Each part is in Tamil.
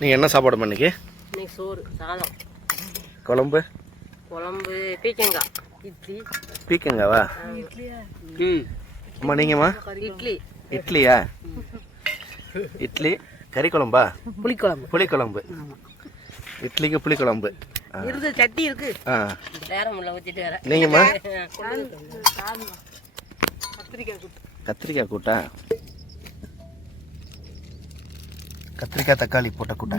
நீங்கள் என்ன சாப்பாடு பண்ணிக்கு? இன்னைக்கு சோறு சாதம். குழம்பு? குழம்பு பீக்கங்காய் இட்லி. பீக்கங்காவா? அம்மா நீங்கம்மா? இட்லி. இட்லியா? இட்லி கறி குழம்பா? புளிக்குழம்பு. புளிக்குழம்பு. இட்லிக்கு புளிக்குழம்பு இருக்கு. சட்டி இருக்கு. நேரம் உள்ள ஊற்றிட்டு வேற. நீங்கம்மா? கத்திரிக்காய் கூட்டு. கத்திரிக்காய் கூட்டா? கத்திரிக்காய் தக்காளி போட்ட கூட்டா?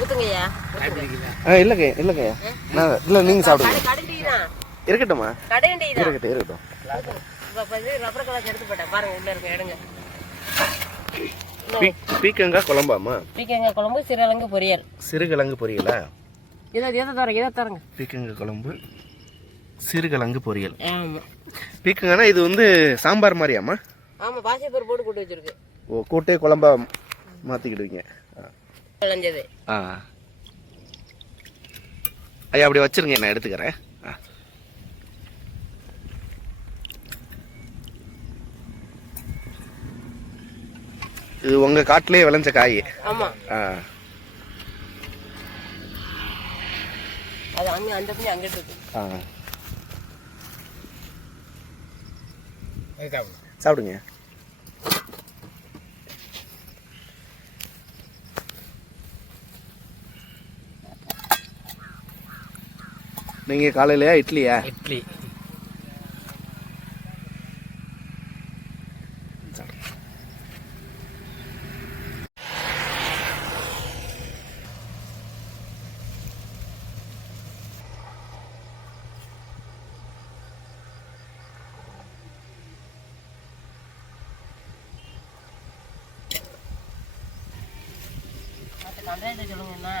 ஊத்துங்கய்யா. இல்லைங்க இல்லைங்கய்யா, நான் இல்லை நீங்கள் சாப்பிடுங்க. இருக்கட்டும்மா, இருக்கட்டும் இருக்கட்டும். ரப்பர் கலர் எடுத்து போட்டேன் பாருங்க, உள்ள இருக்க எடுங்க. பீக்கங்காய் குழம்பாம்மா? பீக்கங்காய் குழம்பு, சிறுகிழங்கு பொரியல். சிறுகிழங்கு பொரியலா? இதை தரங்க. பீக்கங்காய் குழம்பு, சிறுகிழங்கு பொரியல். ஆமாம். பீக்கங்காய்னா இது வந்து சாம்பார் மாதிரியாம்மா? ஆமாம், பாசிப்பருப்பு போட்டு கூட்டு வச்சிருக்கு. ஓ, கூட்டே குழம்பா மாற்றிக்கிடுவீங்க. விளைஞ்சது. ஐயா அப்படி வச்சிருங்க, நான் எடுத்துக்கிறேன். இது உங்க காட்டிலேயே விளைஞ்ச காய்? ஆமா. அது அங்க அந்த பக்கம் அங்க இருக்கு. சாப்பிடுங்க. நீங்க காலையிலயா இட்லியா? இட்லி. சொல்லுங்கண்ணா.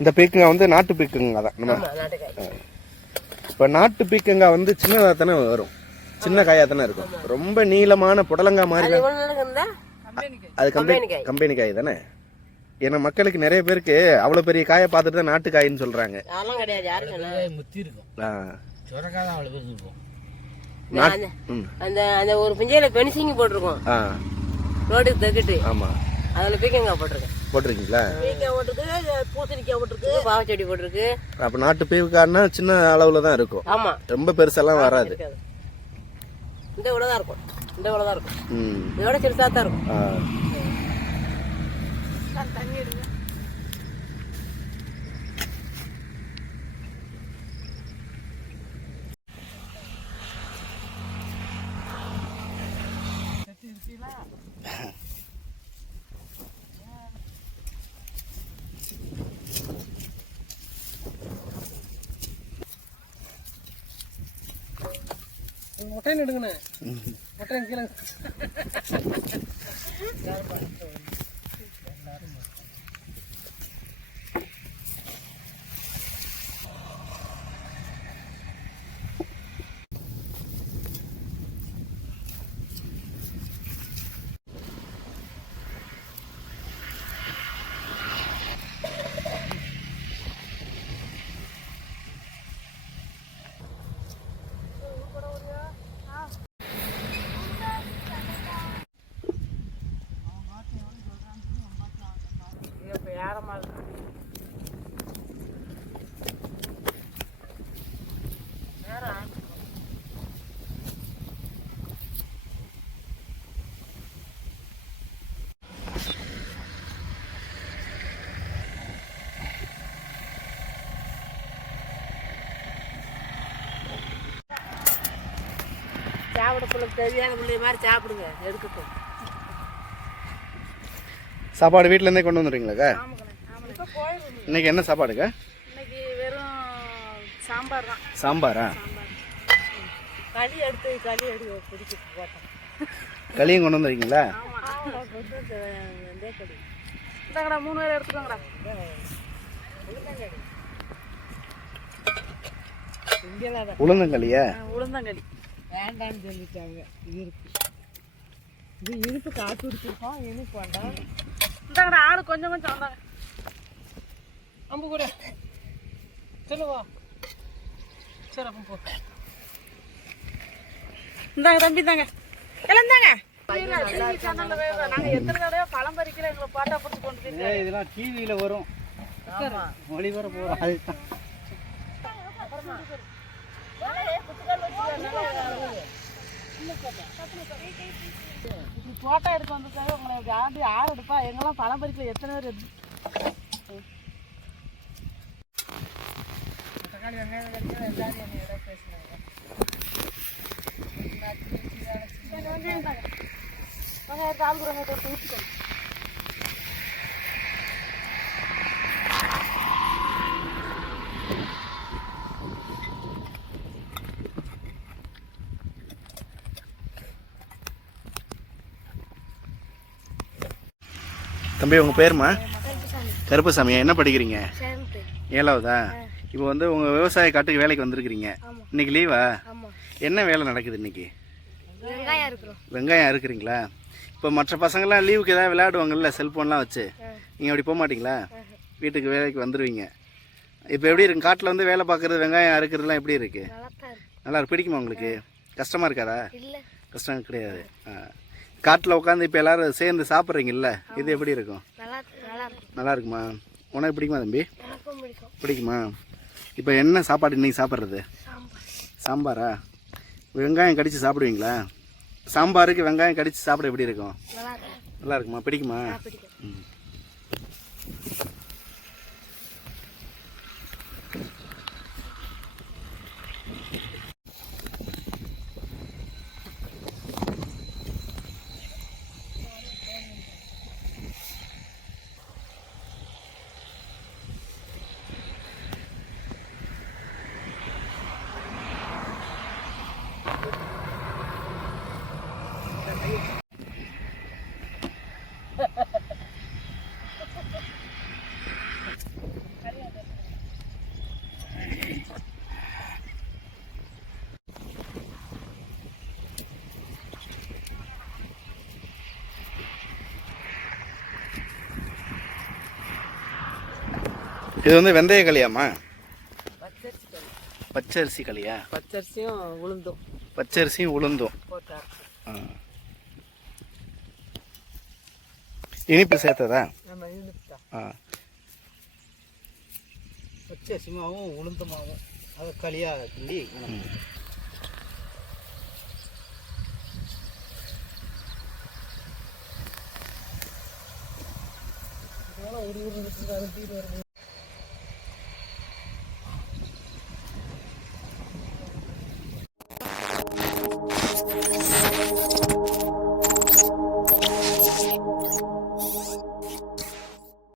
இந்த பீக்கங்காய் வந்து நாட்டு பீக்கங்காய் தான் நம்ம. இப்போ நாட்டு பீக்கங்காய் வந்து சின்னதாக தானே வரும், சின்ன காயாக தானே இருக்கும். ரொம்ப நீளமான புடலங்காய் மாதிரி. அது கம்பெனி காய் தானே. ஏன்னா மக்களுக்கு நிறைய பேருக்கு அவ்வளோ பெரிய காயை பார்த்துட்டு தான் நாட்டு காயின்னு சொல்றாங்க. அந்த ஒரு பிஞ்சையில பென்சிங் போட்டிருக்கோம் ரோட்டுக்கு தக்கிட்டு. ஆமா, அதுல பீக்கங்காய் போட்டிருக்கேன். போட்டிருக்கீங்களா? பூசணிக்காய் போட்டிருக்கு, பாவச்செடி போட்டிருக்கு. அப்ப நாட்டு பீக்கங்காய்னா சின்ன அளவுல தான் இருக்கும். ஆமா, ரொம்ப பெருசெல்லாம் வராது. இந்த இவ்வளவுதான் இருக்கும், இந்த இவ்வளவுதான் இருக்கும். இதோட சிறுசா தான் இருக்கும். தண்ணி எடுங்க. மொட்டைன்னு எடுங்கண்ணே, மொட்டைன்னு கீழே. சாப்பிட தெரியாத பிள்ளைய மாதிரி சாப்பிடுங்க, எடுக்கட்டும். சாப்பாடு வீட்டில் இருந்தே கொண்டு வந்துடுறீங்களாக்கா? இன்னைக்கு என்ன சாப்பாடுக்கா? இன்னைக்கு வெறும் சாம்பார் தான். சாம்பாரா? களி எடுத்து பிடிச்சி போட்டோம். களியும் கொண்டு வந்துருக்கீங்களா? இந்தாங்கடா 3 பேர் எடுத்துக்கோங்கடா. உளுந்தங்களியா? உளுந்தங்களி வேண்டான்னு சொல்லிட்டாங்க. இது இனிப்பு காசு கொடுத்துருக்கோம், இனிப்பு வேண்டாம். இந்தாங்கடா ஆளு கொஞ்சம் வந்தாங்க. அம்பு கூட சொல்லுவா. சரி அப்போ போ. இந்தாங்க தம்பி, இந்தாங்க எல்லாம் இந்தாங்க. நாங்க எத்தனை தடவை பழம் பறிக்கல, எங்களை பாட்டா பிடிச்சி கொண்டு போய் இதெல்லாம் டிவியில வரும், ஒளிபர போறோம். அதுதான் போட்டோ எடுக்க வந்திருக்காங்க. உங்களை ஆண்டு யார் எடுப்பா? எங்கெல்லாம் பழம் பறிக்கல எத்தனை பேர் எடுத்து தக்காளி வெங்காயம் கடிச்சா எல்லாரும் என்ன ஏதோ பேசுனாங்க. ஊற்றிக்கோங்க. தம்பி உங்கள் பேருமா? கருப்புசாமி. என்ன படிக்கிறீங்க? 7வதா? இப்போ வந்து உங்கள் விவசாய காட்டுக்கு வேலைக்கு வந்திருக்கிறீங்க. இன்னைக்கு லீவா? என்ன வேலை நடக்குது இன்னைக்கு? வெங்காயம் அறுக்குறீங்களா? இப்போ மற்ற பசங்கள்லாம் லீவுக்கு ஏதாவது விளையாடுவாங்கல்ல செல்ஃபோன்லாம் வச்சு, நீங்கள் அப்படி போக மாட்டிங்களா? வீட்டுக்கு வேலைக்கு வந்துடுவீங்க. இப்போ எப்படி இருக்கு காட்டில் வந்து வேலை பார்க்குறது, வெங்காயம் அறுக்கிறதுலாம் எப்படி இருக்கு? நல்லா இருக்கு. பிடிக்குமா உங்களுக்கு? கஷ்டமாக இருக்காதா? கஷ்டம் கிடையாது. காட்டில் உட்காந்து இப்போ எல்லாரும் சேர்ந்து சாப்பிட்றீங்கல்ல, இது எப்படி இருக்கும்? நல்லா இருக்குமா? உனக்கு பிடிக்குமா தம்பி? பிடிக்குமா? இப்போ என்ன சாப்பாடு இன்னைக்கு சாப்பிட்றது? சாம்பாரா? வெங்காயம் கடிச்சு சாப்பிடுவீங்களா? சாம்பாருக்கு வெங்காயம் கடிச்சு சாப்பிட எப்படி இருக்கும்? நல்லா இருக்குமா? பிடிக்குமா? ம். இது வந்து வெந்தய களியாம்மா? பச்சரிசி களியா? பச்சரிசியும் உளுந்தும். பச்சரிசியும் உளுந்தும் போட்டார். இனிப்பு சேர்த்ததா? நம்ம இனிப்பு பச்சரிசி மாவும் உளுந்து மாவும் அதை களியா கிண்டி